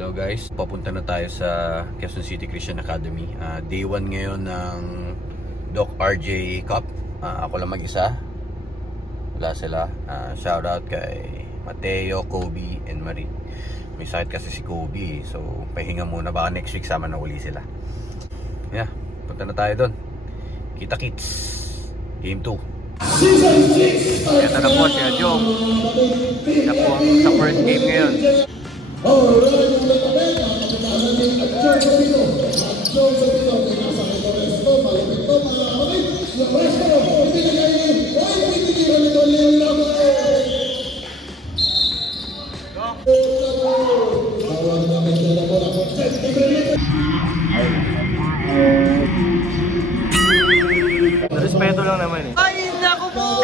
Hello guys, papunta na tayo sa Quezon City Christian Academy. Day 1 ngayon ng Doc RJ Cup. Ako lang mag-isa. Wala sila. Shout out kay Mateo, Kobe, and Marie. May sakit kasi si Kobe, so pahinga muna. Baka next week sama na uli sila. Yeah, punta na tayo doon. Kita-kits. Game 2. Ito na po si Adjong. Ito po sa first game ngayon. Respeto lang naman eh. Ay, naku po!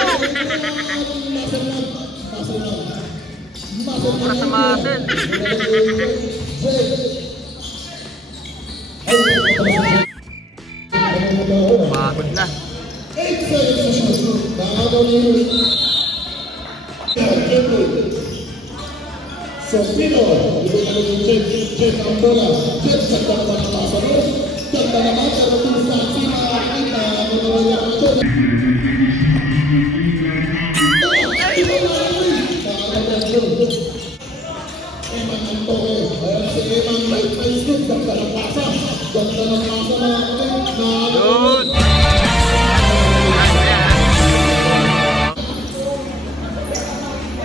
Mura sa muscle. Pagod na. Sofino, check ang bola, check sa kawan ng pasaro, check na naman sa rotong sa pinakakita ng mga kawan. Eman ang toke, ayan si Eman, may shoot, ganda ng pasa mga kapit,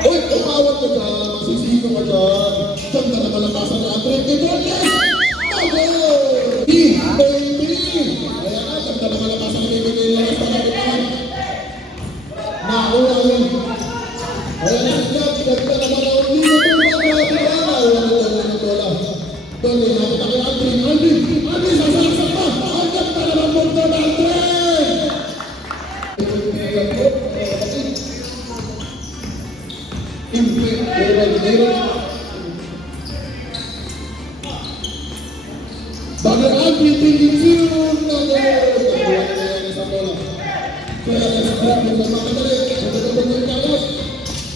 uy, tumawag ka dyan, masisino ka dyan. Ganda na malakasan na Andre. Baby! Kaya nga, ganda na malakasan na baby. Nakuha yun. Kaya nga, ganda na malakasan na Dali na kita kay Andre. Andre, sasalaksak pa. Ang ganda na ng mundo na Andre. Bagay Andre, tingin siyo na sa bola. Kaya grabe na makadali. Grabe yung kalat.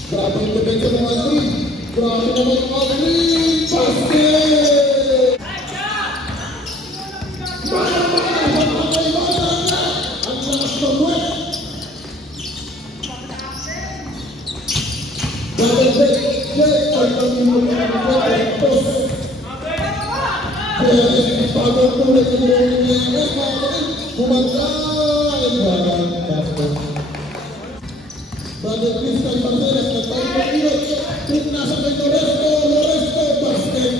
Grabe yung depensa ng Andre. Grabe naman yung Andre. Basket! Ang lakas ng buwan. Brother Cristian Barceles, nagtayo ng ilot. Kung nasa kay Loresto, basket.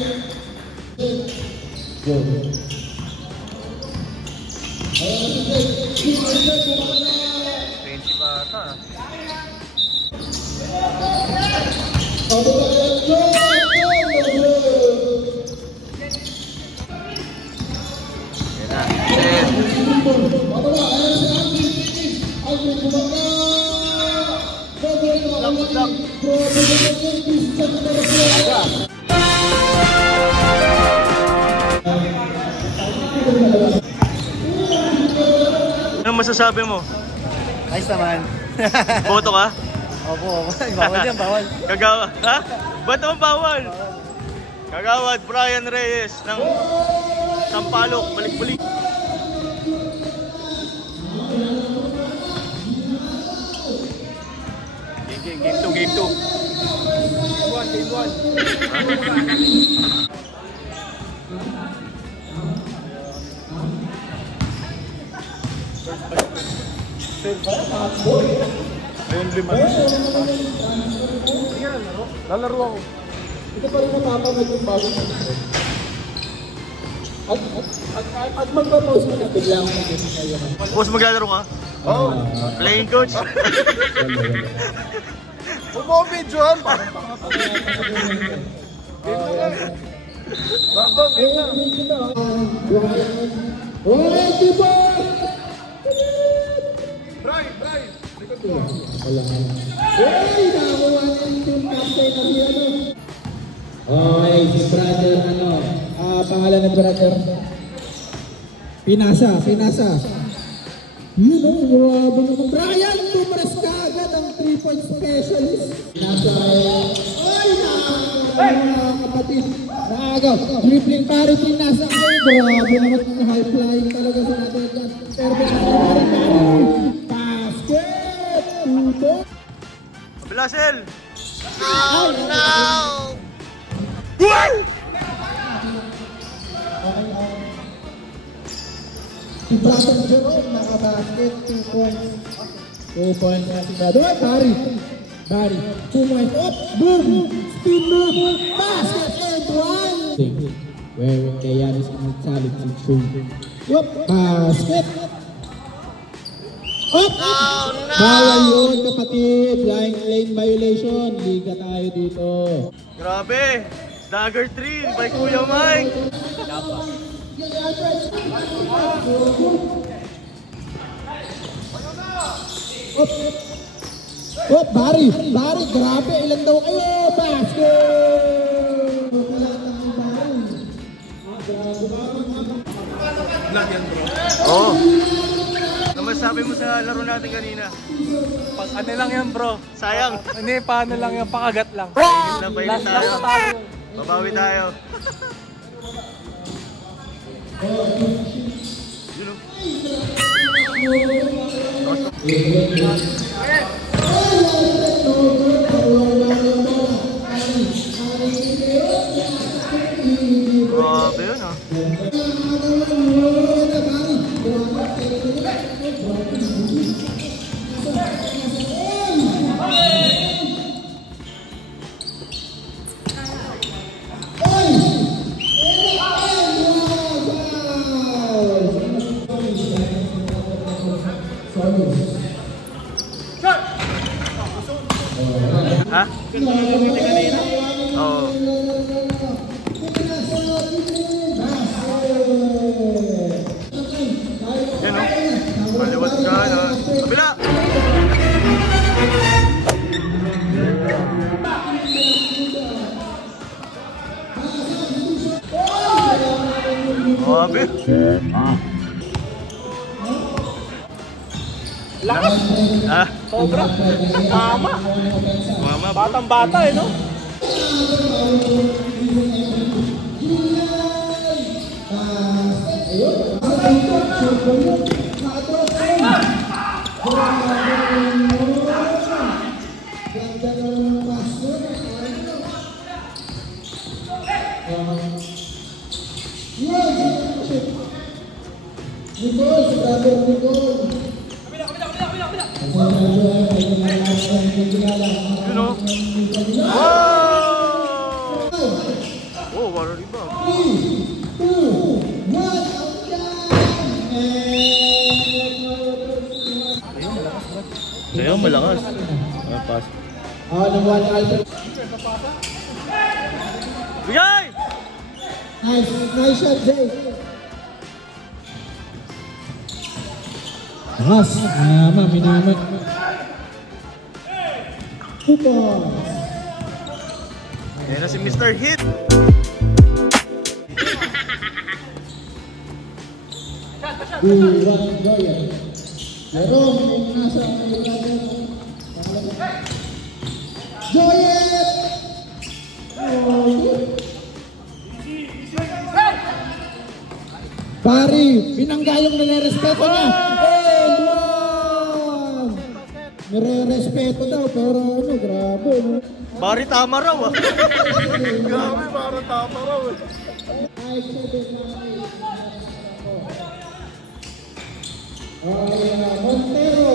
Go. Ayan na si Jay. Kumana. 20 bata. Sabi ka yan, go! Yan na. Set. Patawa, ayan si Alvin kumana. Ano masasabi mo? Ayos naman. Boto ka? Opo, bawal yan, bawal. Kagawad. Ha? Ba't naman bawal? Kagawad Brian Reyes ng Sampaloc, balik-balik. Game 2, game 2. Game 1. Ayun, 5. Lalaro ako. Ito pa rin napapagod yung bagong at magpapause mo na bigla akong mag-isip kayo. Boss, maglalaro ka? Oo. Playing coach? Huwag mo videoan. Game na. Alright, people! Brian. Wala. Hey, nakakuha ng team captain na siya, no? Okay, si brother, pangalan ng brother? Pinasa. Yun, grabe naman. Brian, tumaras ka agad ang 3-point specialist. Nasa ay mga kapatid. Naagaw. Dribbling parity nasa kayo. Grabe naman ang high flying talaga sa natin dyan. Service na basket. Tuto. Kabila, Sel! Oh no! Si Brandon Jerome nakabasket. 2 points. 2 points na si Brandon. Barry. 2 points. Up. Boom. Spin move. Basket and 1. Where Kayanis mentality true. Yup. Basket. Up. Oh no! Bawal yun kapatid. Lying lane violation. Liga tayo dito. Grabe! Dagger 3 by Kuya Mike! Up. Barry, grabe, ilan daw kayo? Basket! Oo. Ano masabi mo sa laro natin kanina? Ano lang yan, bro? Sayang! Hindi, paano lang yan? Pakagat lang. Nabayin tayo. Babawi tayo. Yun o. Grabe yun ah. Ha? Oo. Yan o. Maliwat ka na. Kabila! Grabe. Lakas! Ah? Sobra! Mama! Mama. Batang bata eh, no? Yun o. Wow! Oh, wala rin ba? Ngayon malakas. Pas. Bigay! Nice shot, Jay. Mas, minaman. Kupon. Yan na si Mr. Hit. Buwan Joya. Meron yung nasa Joyet! Barry, binangga yung nire-respeto niya. Nire-respeto daw, pero ano, grabe, no? Bari tama raw ah. Grabe, parang tama raw eh. Montero.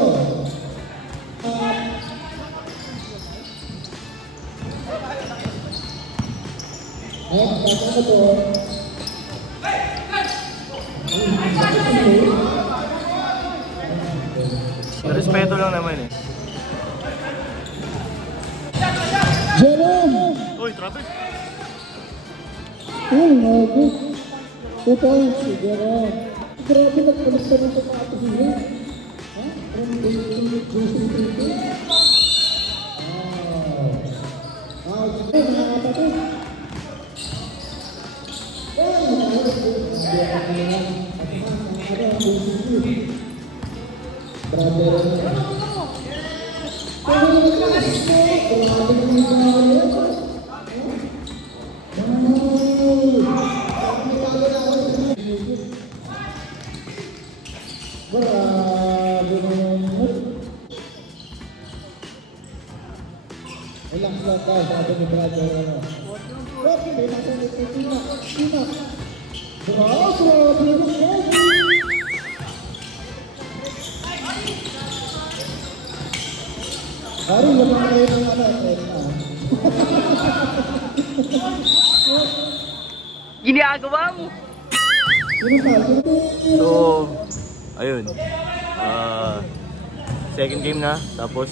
Respeto lang naman eh. Jerome. Uy, traffic. Nago. 2 points, Jerome. Grabe nagpalit pa rin sa kapatid. Ha? From Brother. Ginagawa mo. So, ayun. Second game na. Tapos,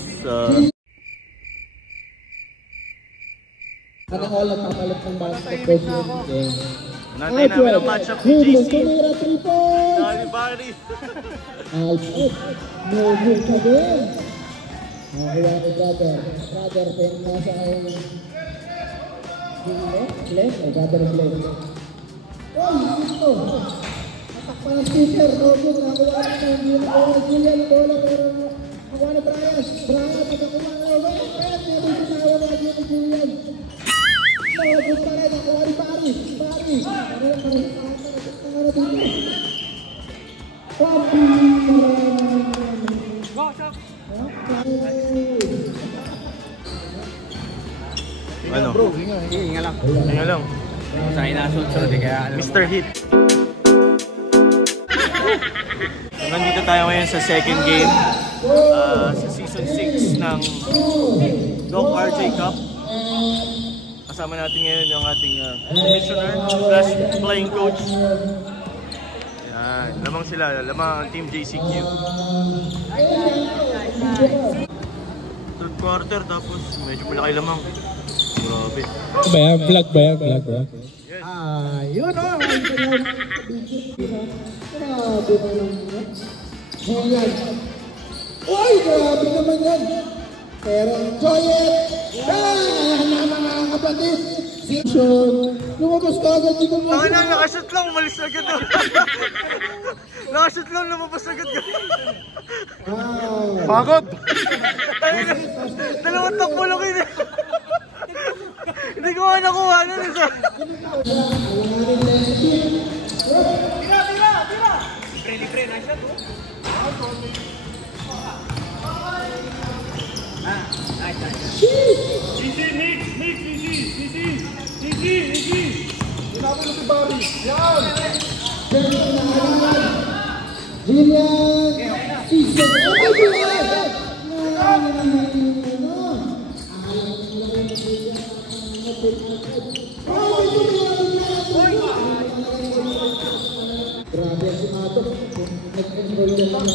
natay namin ang matchup ni JC. Bari. Ano? Bro, hinga lang. Hinga lang. Sanay na sunod eh, kaya Mr. Hit. Nandito tayo ngayon sa second game sa season 6 ng Doc RJ Cup. Kasama natin ngayon yung ating commissioner slash playing coach. Yan, lamang sila, lamang ang team JCQ. Third quarter tapos medyo malaki lamang. Grabe. Vlog ba yan? Vlog ba? Yes. Yun o! Uy! Grabe naman yan! Pero enjoy it! Mga kapatid! Lumabas ka agad dito mo! Ang ina, nakashoot lang, umalis agad doon. Nakashoot lang, lumabas agad. Pagod! Dalawang takbo lang yun eh. Hindi ko nga nakuha nun isa. Libre, nice shot oh. Hinapin mo si Barry. Yan! Grabe si Mato. Nag-control niya lang.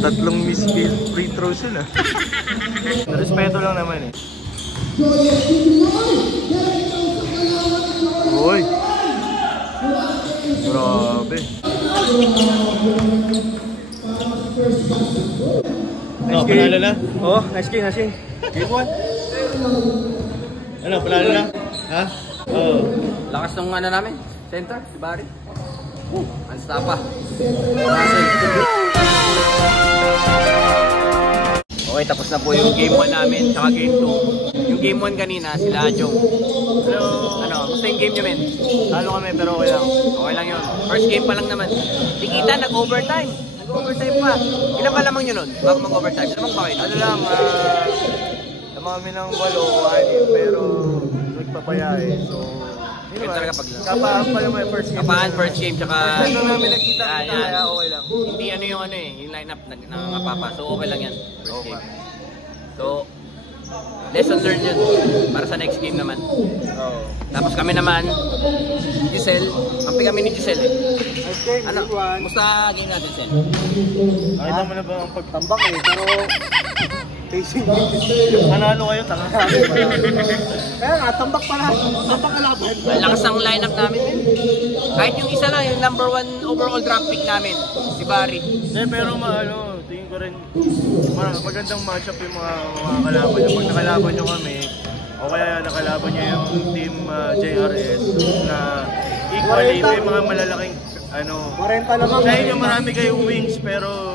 Tatlong miss free throws yun ah. Respeto lang naman eh. Uy! Grabe! Nice game! Panalo na? Oo, nice game, nice game. Game 1? Ano, panalo na? Ha? Oo. Lakas ng ano namin, center, si Barry. Anstapa. Okay, tapos na po yung game 1 namin, tsaka game 2. Yung game 1 kanina, sila Jong. Hello! Ano, gusto yung game nyo, men? Talo kami pero okay lang. Okay lang yun. First game pa lang naman. Di kita, nag-overtime. Nag-overtime pa. Ilan pa lamang yun nun, bago mag-overtime? Lamang pa kayo? Ano lang, lamang kami ng 8 o 6 pero nagpapaya eh. So, Yun talaga pag lang. kapaan pa naman first game. Kapaan, first game, tsaka... First time namin nakita Yan, kita yan. kaya okay lang. Hindi ano yung ano eh, yung lineup nangangapapa. So okay lang yan, first game. So, lesson learned yun para sa next game naman. Oo. Tapos kami naman, Giselle, kampi kami ni Giselle eh. Nice game, Ano, good one. musta game natin, Sel? Nakita mo na ba ang pagtambak eh, pero Facing Manalo kayo, tanga kami. Kaya nga, tambak pala. Tambak kalaban. Ang lakas ng lineup namin. Kahit yung isa lang, yung number 1 overall draft pick namin, si Barry. Pero tingin ko rin, magandang matchup yung mga kalaban nyo. Pag nakalaban nyo kami, o kaya nakalaban nyo yung team JRS na equally may mga malalaking 40 naman. Sa inyo marami kayong wings, pero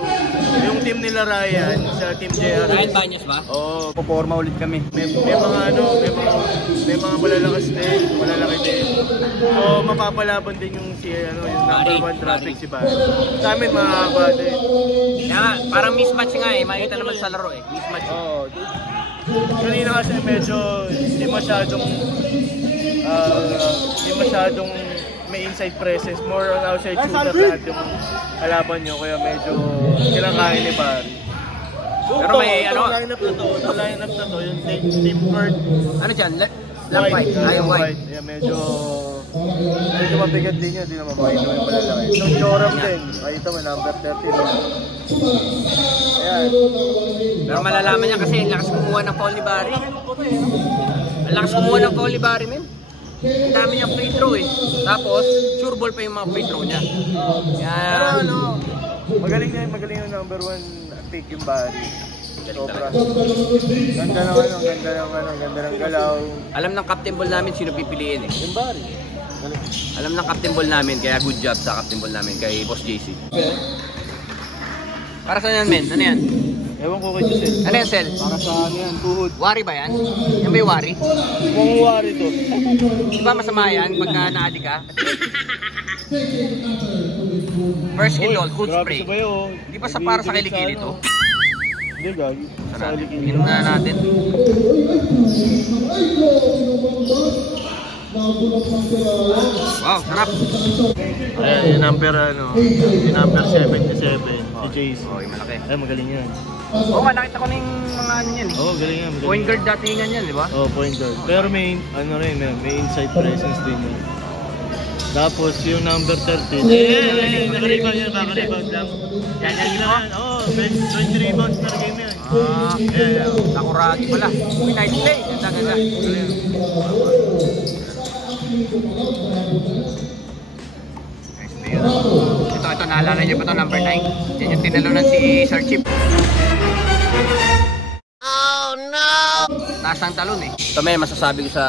yung team nila Ryan sa team JRS. Ryan Banyas ba? Oo, puporma ulit kami. May mga malalakas din, malalaki din. So mapapalaban din yung yung number 1 traffic si Barry. Sa amin mahaba din. Kaya parang mismatch nga eh, makikita naman sa laro eh, mismatch. Oo. Kanina kasi medyo hindi masyadong may inside presence, more on outside shooter lahat yung kalaban nyo, kaya medyo kinakain ni Barry. Pero may Itong lineup na to, yung team Ford, Ano dyan? Black white. Ayaw white. Yeah, medyo mabigat din yun, hindi naman makita mo yung malalaki. Itong Joram din, makita mo number 30 lang. Ayan. Pero malalaman niya kasi ang lakas kumuha ng foul ni Barry. Ang lakas kumuha ng foul ni Barry, men. Ang dami niyang free throw eh. Tapos, sure ball pa yung mga free throw niya. Pero magaling yung number 1 pick yung Barry. Sobra. Ganda ng galaw. Alam ng captain ball namin sino pipiliin eh. Yung Barry. Alam ng captain ball namin, kaya good job sa captain ball namin kay Boss JC. Para saan yan, men? Ano yan? Ewan ko kay Giselle. Ano yan, Sel? Para sa yan, tuhod. Wari ba yan? Yan ba yung wari? Mukhang wari to. Di ba masama yan pag naadi ka? First kill all, cool spray. Di ba sa para sa kilikili to? Hindi, gagi. Sa kilikili. Inom na natin. Wow, sarap. Ayan, yung number 77, si Chase. Oh, yung malaki. Ay, magaling yan. Oo, nakita ko na yung mga ano yan eh. Oo, galing yan. Point guard datingan yan, di ba? Oo, point guard. Pero may inside presence din yan. Tapos yung number 13. Nakarebound yan, nakarebound lang. Yan mo? Oo, 20 rebounds per game yan. Nakuragi pala. Uy, nice play. Ganda. Nice play. Ito, naalala niyo ba ito, number 9? Yan yung tinalunan si Sir Chip. Oh no! Taas ang talon eh. Ito may masasabi ko sa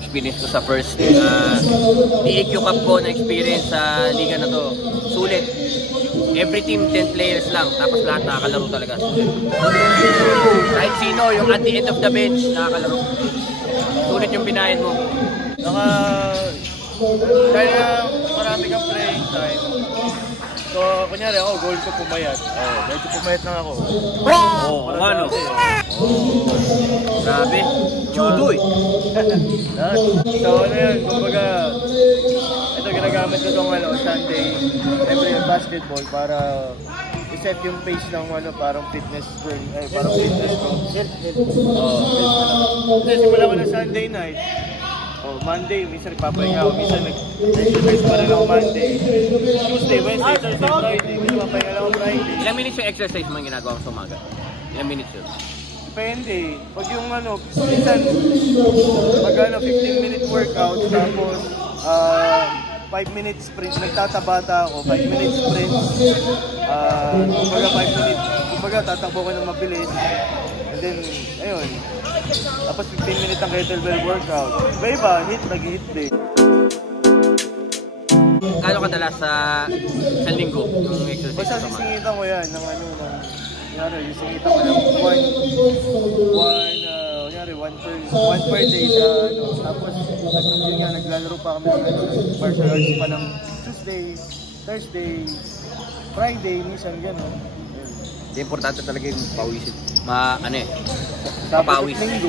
experience ko sa first DEQ Cup ko na experience sa liga na to. Sulit. Every team 10 players lang, tapos lahat nakakalaro talaga. Kahit sino, yung at the end of the bench, nakakalaro. Sulit yung pinahin mo. Kaya marami kang playing time. So, kunyari ako, goal ko pumayat. Medyo pumayat lang ako. Ano? Grabe. Judo eh. So, ano yun, kumbaga, ito ginagamit ko itong Sunday, every basketball para i-set yung pace ng parang fitness ko. Kasi simula ko ng Sunday night, Monday, minsan nagpapahinga ako, minsan nag-exercise pa rin ako Monday. Tuesday, Wednesday, Thursday, Friday, minsan papahinga lang ako Friday. Ilang minutes yung exercise mo yung ginagawa ko sa umaga? Ilang minutes yun? Depende. Pag yung minsan, pag 15-minute workout, tapos 5 minutes sprint, nagtatabata ako, 5 minutes sprint, kumbaga 5 minutes, kumbaga tatakbo ko ng mabilis, and then, ayun, tapos 15 minutes ang kettlebell workout. Iba, nag-hit din. Kano kadalas sa linggo yung exercise? Basta sisingitan ko yan, sisingitan ko ng one per day sa tapos yun nga, naglalaro pa kami ng martial arts pa ng Tuesday, Thursday, Friday, minsan gano'n. Importante talaga yung pawisin. Tapos Papawis. linggo,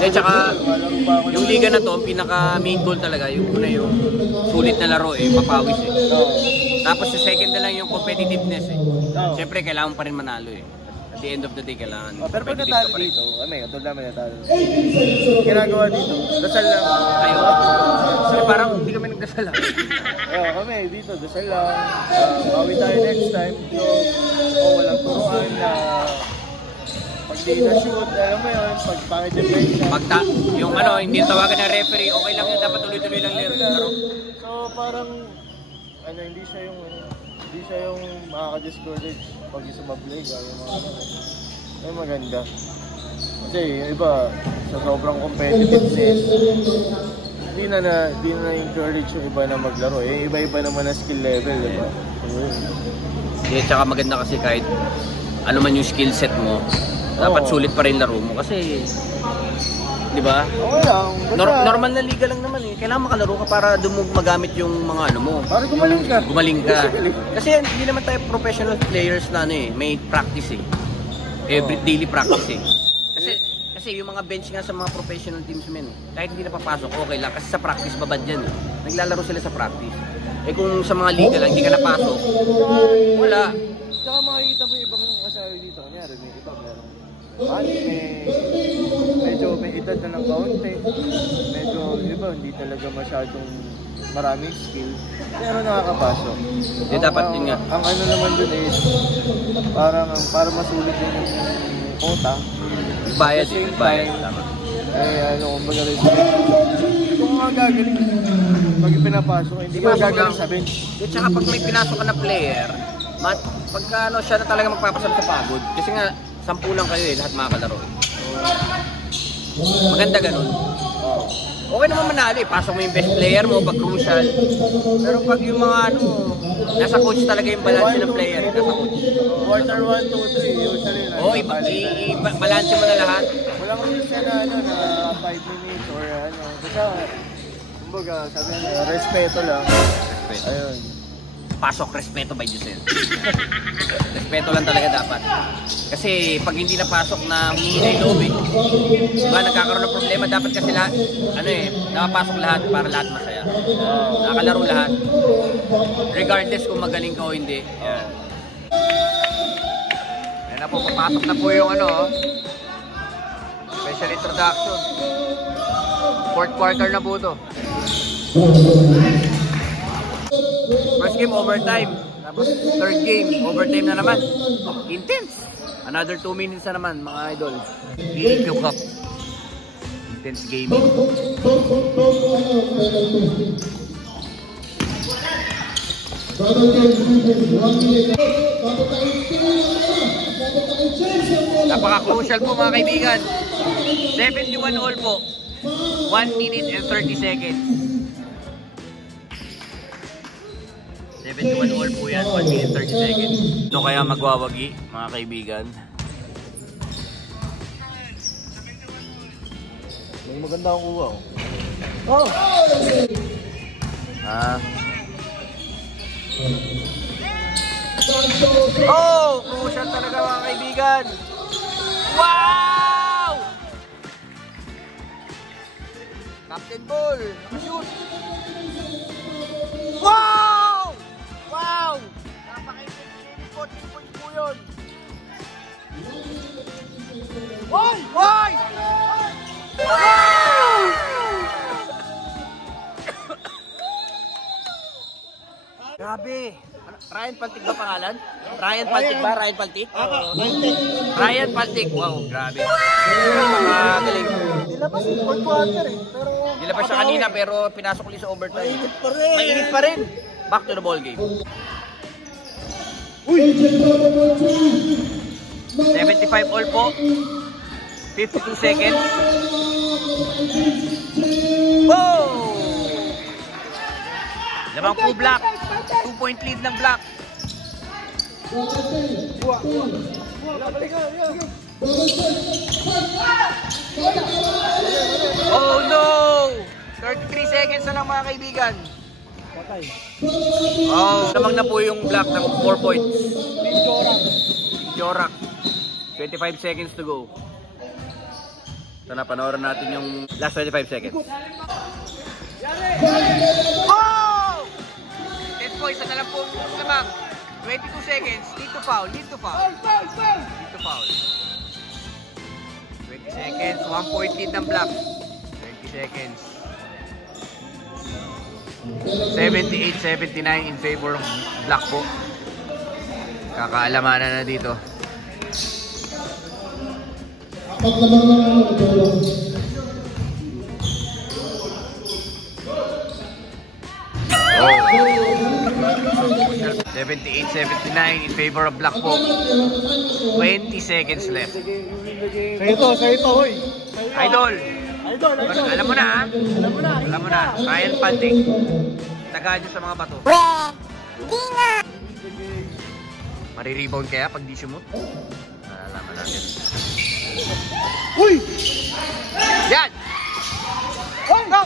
Then tsaka, yung liga na to, ang pinaka main goal talaga, yung una yung sulit na laro eh, papawis eh. Tapos yung second na lang yung competitiveness eh. Siyempre, kailangan pa rin manalo eh. At the end of the day, kailangan pero pag competitive natalo ka pa rin. dito, katulad namin natalo. Ginagawa dito, dasal lang. Ayun. So, parang hindi kami nagdasal lang. Kami dito, dasal lang. Bawi tayo next time. So, walang turuan na pag Pag di na shoot, alam mo yun, pag pangit yung bench. Yung ano, hindi tawagan ng referee, okay lang yun, dapat tuloy-tuloy lang laro. So parang, ano, hindi siya yung makaka-discourage pag sumablay, gaya mga ano. Ay maganda. Kasi yung iba, sa sobrang competitiveness, di na encourage yung iba na maglaro. Yung iba-iba naman na skill level, diba? Yeah, tsaka maganda kasi kahit ano man yung skill set mo, dapat sulit pa rin laro mo kasi, di ba? Okay lang. Normal na liga lang naman eh. Kailangan makalaro ka para doon mo magamit yung mga ano mo. Para gumaling ka. Gumaling ka. Kasi hindi naman tayo professional players na ano eh, may practice eh. Every daily practice eh. Kasi yung mga bench nga sa mga professional teams men, kahit hindi napapasok, okay lang. Kasi sa practice babad yan eh. Naglalaro sila sa practice. Eh kung sa mga liga lang, hindi ka napasok, wala. Tsaka makikita mo yung ibang kasali dito. Kanyari, may iba, medyo may edad na ng kaunti. Medyo, iba, hindi talaga masyadong maraming skill. Pero nakakapasok. Dapat din nga. Ang ano naman dun is, para masulit din yung quota. Bayad. Tama. Ano, kumbaga rin. Kung mga gagaling, pag pinapasok, hindi ka gagaling sa bench. At saka pag may pinasok ka na player, pagka ano, siya na talaga magpapasal sa pagod. Kasi nga, 10 lang kayo eh, lahat mga kalaro. Maganda ganun. Okay naman manalo eh, pasok mo yung best player mo pag crucial. Pero pag yung mga ano, nasa coach talaga yung balance ng player, nasa coach. Quarter 1, 2, 3, usually na. Oo, i-balance mo na lahat. Walang rules na ano, na 5 minutes or ano. Kasi, kumbaga, sabi nila, respeto lang. Ayun. Pasok, respeto by Giselle. Respeto lang talaga dapat. Kasi pag hindi napasok na humihinay loob eh. Diba nagkakaroon ng problema, dapat kasi lahat, ano eh, nakapasok lahat para lahat masaya. Nakalaro lahat. Regardless kung magaling ka o hindi. Yan. Ayan na po, papasok na po yung ano, special introduction. 4th quarter na po ito. First game, overtime. Tapos third game, overtime na naman. Intense. Another 2 minutes na naman, mga idol. EQ Cup. Intense gaming. Napaka-crucial po mga kaibigan. 71 all po. 1 minute and 30 seconds. 71 all po yan, 1 minute 30 seconds. Ito kaya magwawagi, mga kaibigan. May maganda akong kuha. Crucial talaga mga kaibigan. Wow! Captain Ball, nakashoot. Wow! Wow! Napaka-intense 14 points po yun. Why? Wow! Grabe. Ryan Paltik ba pangalan? Ryan Paltik ba? Ryan Paltik? Ryan Paltik. Wow, grabe. Napakagaling. Nilabas yung 4th quarter eh. Pero Nilabas siya kanina pero pinasok ulit sa overtime. Mainit pa rin. Back to the ball game. 75 all po. 52 seconds. Wow! Lamang po Black. 2-point lead ng Black. Oh no! 33 seconds na lang mga kaibigan. Oh, lamang na po yung Black ng 4 points. Jorak. 25 seconds to go. So napanoorin natin yung last 25 seconds. Oh! 10 points na lang po lamang. 22 seconds. Need to foul. Need to foul. Need to foul. 20 seconds. 1 point lead ng Black. 20 seconds. 78-79 in favor of Black po. Kakaalamanan na dito. Paglabang ng ano, Joel. 78-79 in favor of Blackpool. 20 seconds left. Sa ito, hoy. Idol! Idol. Alam mo na ha? Alam mo na. Ryan Pantic. Tagaan nyo sa mga bato. Marirebound kaya pag di sumot? Nalalaman natin. Uy! Yan! Go!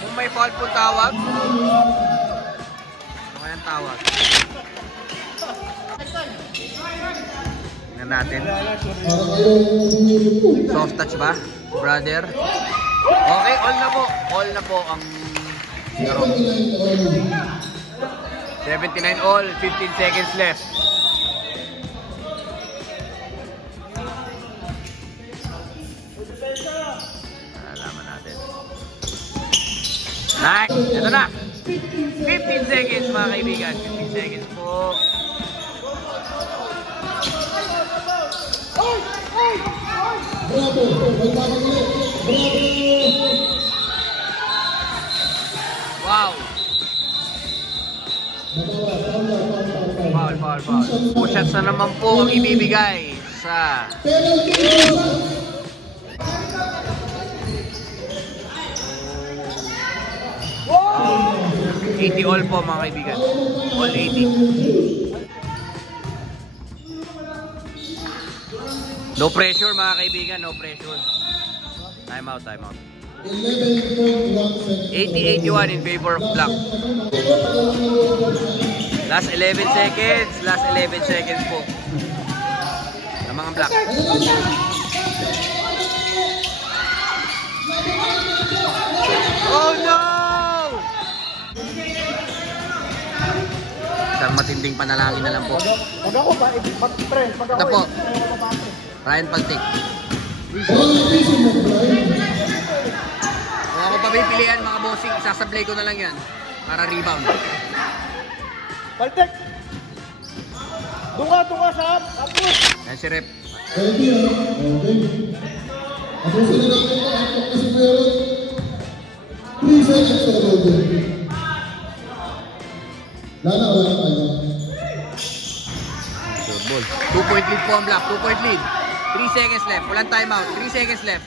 Kung may foul po tawag, ano kayang tawag? Tingnan natin. Soft touch ba, brother? Okay, all na po. All na po ang laro. 79 all, 15 seconds left. Alaman natin. Nice! Ito na! 15 seconds mga kaibigan. 15 seconds po. Bravo! Magpapang ulit! Bravo! Wow! Foul. Push shots na naman po ang ibibigay sa Penalty! 80 all po mga kaibigan. All 80. No pressure mga kaibigan, no pressure. Time out. 80-81 in favor of Black. Last 11 seconds po. Ng mga Black. Oh no! Isang matinding panalangin na lang po. Pag ako ba, pag Ito po. Ryan Pantic. Kung ako papipilian mga bossing, isasablay ko na lang yan. Para rebound. Paltek! Dunga sa apos! Yan si Rep. Okay. Abusin na natin ito. Antok na si Meron. 3 seconds na naman. Wala tayo. Sure ball. 2-point lead po ang Black. 2-point lead. 3 seconds left. Walang timeout. 3 seconds left.